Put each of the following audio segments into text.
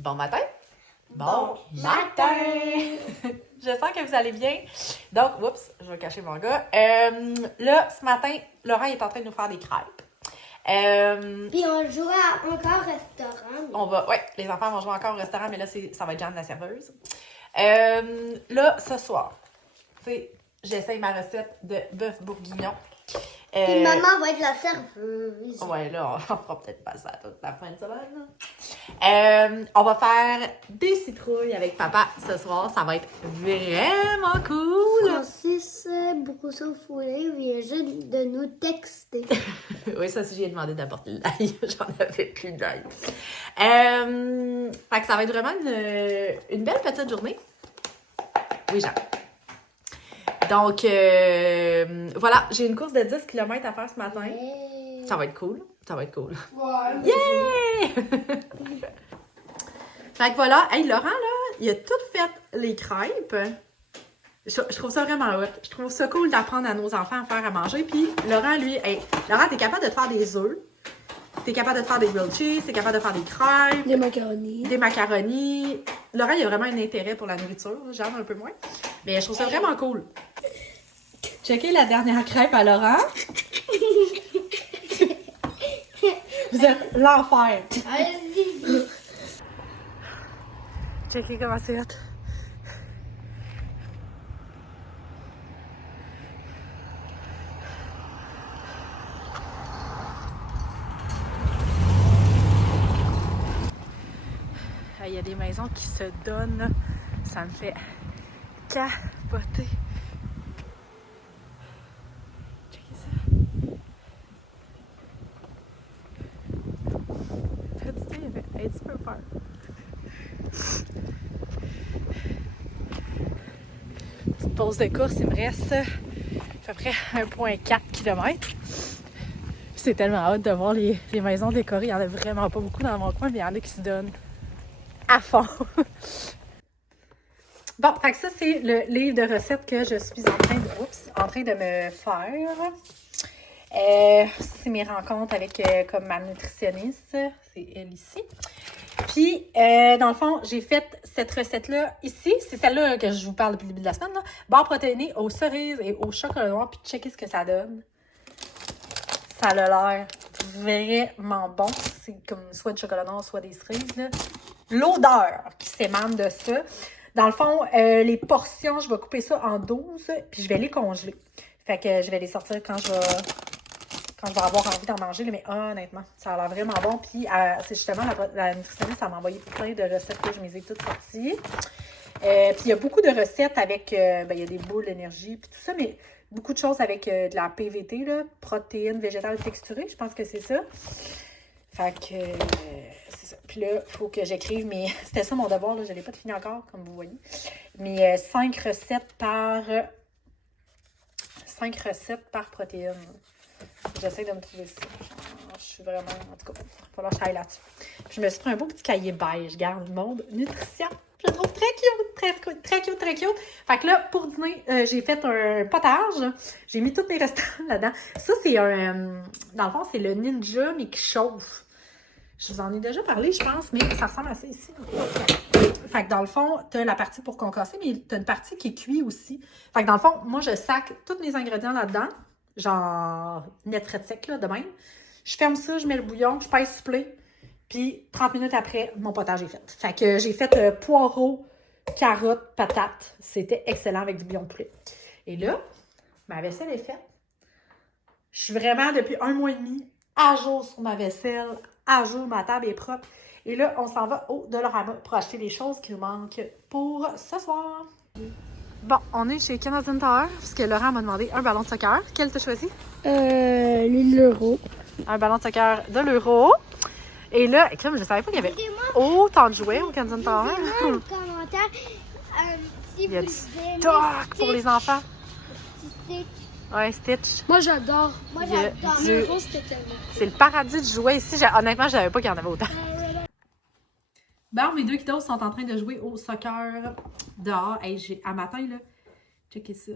Bon matin! Bon matin! J'espère que vous allez bien. Donc, oups, je vais cacher mon gars. Là, ce matin, Laurent est en train de nous faire des crêpes. Puis on joue encore au restaurant. Ouais, les enfants vont jouer encore au restaurant, mais là, ça va être Jeanne la serveuse. Là, ce soir, j'essaye ma recette de bœuf bourguignon. Puis maman va être la serveuse. Ouais, là, on fera peut-être pas ça toute la fin de semaine. On va faire des citrouilles avec papa ce soir. Ça va être vraiment cool. Francis Brousseau-Foulé vient juste de nous texter. Oui, ça, si j'ai demandé d'apporter de l'ail, j'en avais plus d'ail. Fait que ça va être vraiment une belle petite journée. Oui, Jean. Donc, voilà, j'ai une course de 10 km à faire ce matin. Yeah. Ça va être cool. Ça va être cool. Ouais. Yeah! Fait que voilà. Hey, Laurent, là, il a tout fait les crêpes. Je trouve ça vraiment hot. Je trouve ça cool d'apprendre à nos enfants à faire à manger. Puis, Laurent, lui, Laurent, t'es capable de te faire des œufs. T'es capable de te faire des grilled cheese. T'es capable de faire des crêpes. Des macaronis. Des macaronis. Laurent, il a vraiment un intérêt pour la nourriture. J'aime un peu moins. Mais je trouve ça vraiment cool. Checkez la dernière crêpe à Laurent. Vous êtes l'enfer. Vas-y. Checkez comment c'est hot. Il y a des maisons qui se donnent. Ça me fait capoter. Checkez ça. Petit, il avait un petit peu peur. Petite pause de course, il me reste à peu près 1,4 km. C'est tellement hâte de voir les maisons décorées. Il n'y en a vraiment pas beaucoup dans mon coin, mais il y en a qui se donnent à fond. Bon, fait que ça, c'est le livre de recettes que je suis en train de me faire. Ça, c'est mes rencontres avec comme ma nutritionniste. C'est elle ici. Puis, dans le fond, j'ai fait cette recette-là ici. C'est celle-là que je vous parle depuis le début de la semaine. Là. Beurre protéiné aux cerises et au chocolat noir. Puis, checkez ce que ça donne. Ça a l'air vraiment bon. C'est comme soit du chocolat noir, soit des cerises. Là. L'odeur qui s'émane de ça. Dans le fond, les portions, je vais couper ça en 12, puis je vais les congeler. Fait que je vais les sortir quand je vais avoir envie d'en manger. Mais honnêtement, ça a l'air vraiment bon. Puis c'est justement la nutritionniste, elle m'a envoyé plein de recettes que je me les ai toutes sorties. Puis il y a beaucoup de recettes avec, il y a des boules d'énergie, puis tout ça, mais beaucoup de choses avec de la PVT, là, protéines végétales texturées, je pense que c'est ça. Fait que c'est ça. Puis là, il faut que j'écrive, mais c'était ça mon devoir, là, je ne l'ai pas fini encore, comme vous voyez. Mais 5 recettes par protéine. J'essaie de me trouver ça. Je suis vraiment, en tout cas, il va falloir que je aille là-dessus. Je me suis pris un beau petit cahier beige, garde du monde, nutrition. Je le trouve très cute, très cute. Fait que là, pour dîner, j'ai fait un potage. J'ai mis tous mes restants là-dedans. Ça, c'est dans le fond, c'est le Ninja, mais qui chauffe. Je vous en ai déjà parlé, je pense, mais ça ressemble à ça ici. Fait que dans le fond, t'as la partie pour concasser, mais t'as une partie qui est cuite aussi. Fait que dans le fond, moi, je sac tous mes ingrédients là-dedans. Genre, net très sec, là, de même. Je ferme ça, je mets le bouillon, je pèse supplé. Puis 30 minutes après, mon potage est fait. Fait que j'ai fait poireaux, carottes, patates. C'était excellent avec du bouillon de poulet. Et là, ma vaisselle est faite. Je suis vraiment, depuis 1 mois et demi, à jour sur ma vaisselle, à jour, ma table est propre. Et là, on s'en va au Dollarama pour acheter les choses qui nous manquent pour ce soir. Bon, on est chez Canadian Tower, parce que Laurent m'a demandé un ballon de soccer. Quel t'as choisi? L'euro. Un ballon de soccer de l'Euro. Et là, comme je savais pas qu'il y avait autant de jouets au Canadian Tower. Dites-moi en commentaire si Il y a vous du aimez stock pour les enfants. Stitch. Ouais, Stitch. Moi, j'adore. Moi, Il y a j'adore. du- L'euro, c'était tellement. C'est le paradis de jouets ici. Honnêtement, je savais pas qu'il y en avait autant. Bon, mes deux kiddos sont en train de jouer au soccer dehors. Hey, à matin, là, checkez ça.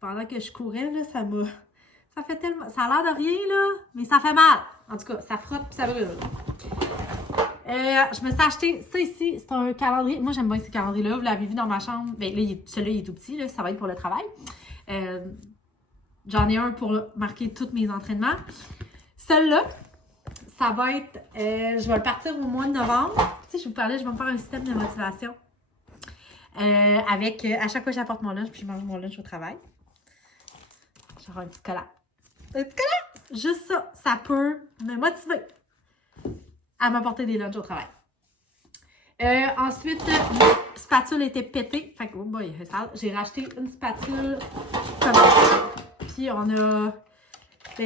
Pendant que je courais, là, ça fait tellement... Ça a l'air de rien, là, mais ça fait mal. En tout cas, ça frotte puis ça brûle. Je me suis acheté ça ici. C'est un calendrier. Moi, j'aime bien ces calendriers-là. Vous l'avez vu dans ma chambre. Ben, là, celui-là, il est tout petit. Là. Ça va être pour le travail. J'en ai un pour marquer tous mes entraînements. Celui-là, ça va être... je vais le partir au mois de novembre. Tu sais, je vous parlais, je vais me faire un système de motivation. Avec, à chaque fois que j'apporte mon lunch, puis je mange mon lunch au travail. J'aurai un petit collant. Un petit collant! Juste ça, ça peut me motiver à m'apporter des lunchs au travail. Ensuite, ma spatule était pétée. Fait que, oh boy, j'ai racheté une spatule comme ça. Puis on a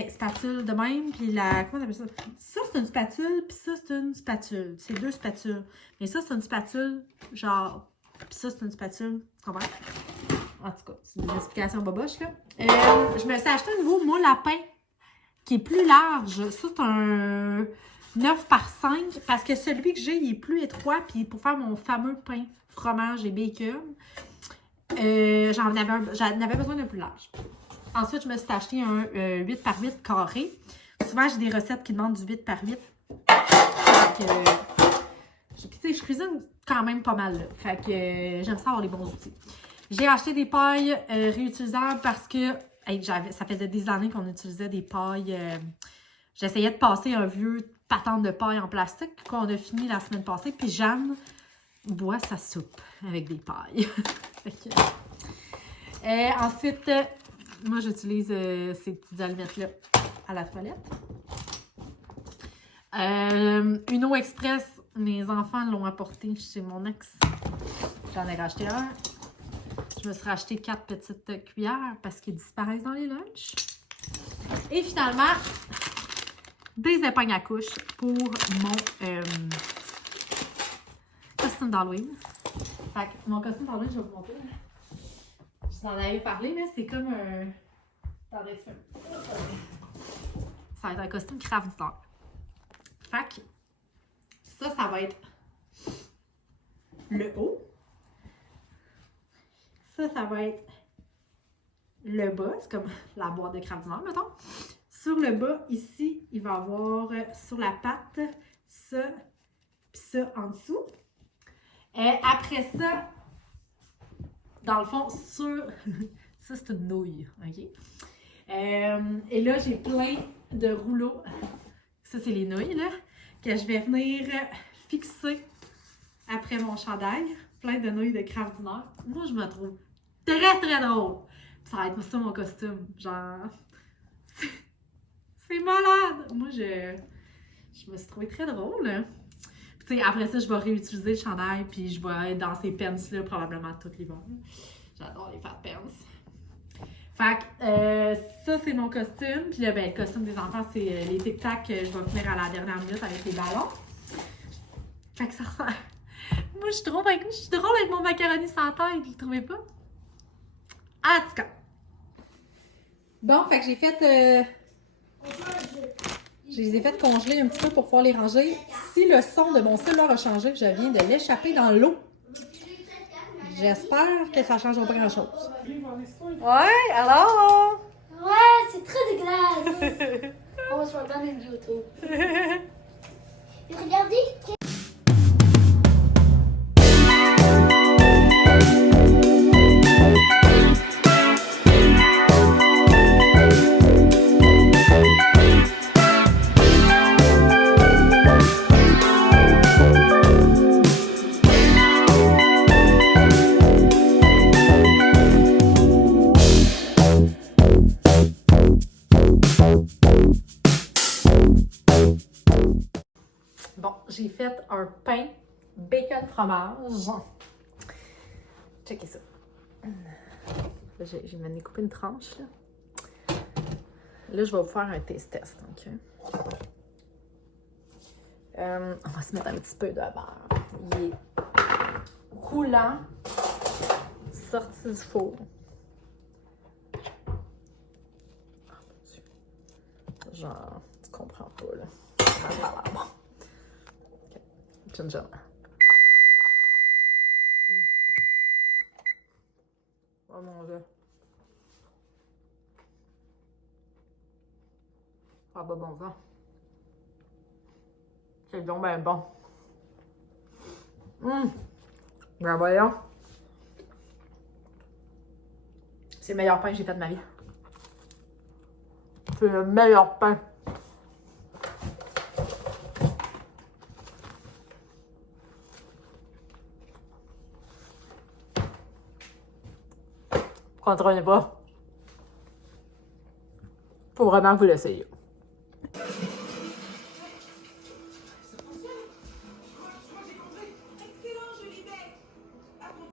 spatule de même. Puis la. Comment on appelle ça? Ça, c'est une spatule. Puis ça, c'est une spatule. C'est deux spatules. Mais ça, c'est une spatule genre. Puis ça, c'est une spatule. Tu comprends? En tout cas, c'est une explication boboche, là. Je me suis acheté un nouveau moule à pain qui est plus large. Ça, c'est un 9 par 5 parce que celui que j'ai, il est plus étroit. Puis pour faire mon fameux pain, fromage et bacon, j'en avais besoin d'un plus large. Ensuite, je me suis acheté un 8 par 8 carré. Souvent, j'ai des recettes qui demandent du 8 par 8. Je cuisine quand même pas mal, là. Fait que j'aime ça avoir les bons outils. J'ai acheté des pailles réutilisables parce que ça faisait des années qu'on utilisait des pailles. J'essayais de passer un vieux patente de paille en plastique qu'on a fini la semaine passée. Puis Jeanne boit sa soupe avec des pailles. Ensuite, moi j'utilise ces petites allumettes-là à la toilette. Une eau express, mes enfants l'ont apporté chez mon ex. J'en ai racheté un. Je me suis racheté 4 petites cuillères parce qu'ils disparaissent dans les lunchs. Et finalement, des épingles à couche pour mon costume d'Halloween. Fait que mon costume d'Halloween, je vais vous montrer. Je vous en avais parlé, mais c'est comme un... Attendez, ça va être un costume Kraft Dinner. Fait que ça va être le haut. Ça va être le bas. C'est comme la boîte de Kraft Dinner, mettons. Sur le bas, ici, il va y avoir sur la patte ça, puis ça en dessous. Après ça, dans le fond, sur... ça, c'est une nouille, OK? Et là, j'ai plein de rouleaux. Ça, c'est les nouilles, là, que je vais venir fixer après mon chandail. Plein de nouilles de Kraft Dinner. Moi, je me trouve très, très drôle. Ça va être ça, mon costume. Genre... C'est malade! Moi, je me suis trouvée très drôle. Puis, tu sais, après ça, je vais réutiliser le chandail, puis je vais être dans ces pants-là probablement tout l'hiver. J'adore les fat pants. Fait que ça, c'est mon costume. Puis là, ben, le costume des enfants, c'est les tic-tac que je vais finir à la dernière minute avec les ballons. Fait que ça ressemble... Moi, je suis drôle avec mon macaroni sans tête, vous le trouvez pas? En tout cas. Bon, fait que j'ai fait... Je les ai fait congeler un petit peu pour pouvoir les ranger. Si le son de mon cellulaire a changé, je viens de l'échapper dans l'eau. J'espère que ça ne changera pas grand-chose. Ouais, alors? Ouais, c'est très dégueulasse. On va se faire dans une YouTube. Regardez. Bon, j'ai fait un pain bacon fromage. Checkez ça. Là, j'ai même découpé une tranche. Là, je vais vous faire un taste test. Okay? On va se mettre un petit peu de beurre. Il est roulant, sorti du four. Oh mon Dieu. Genre, tu comprends pas, là. Ça a l'air bon. Ginger. Oh mon Dieu. Ah bah bon ça. C'est donc ben bon. Ben voyons. C'est le meilleur pain que j'ai fait de ma vie. C'est le meilleur pain. Comprenez pas. Faut vraiment que vous l'essayiez.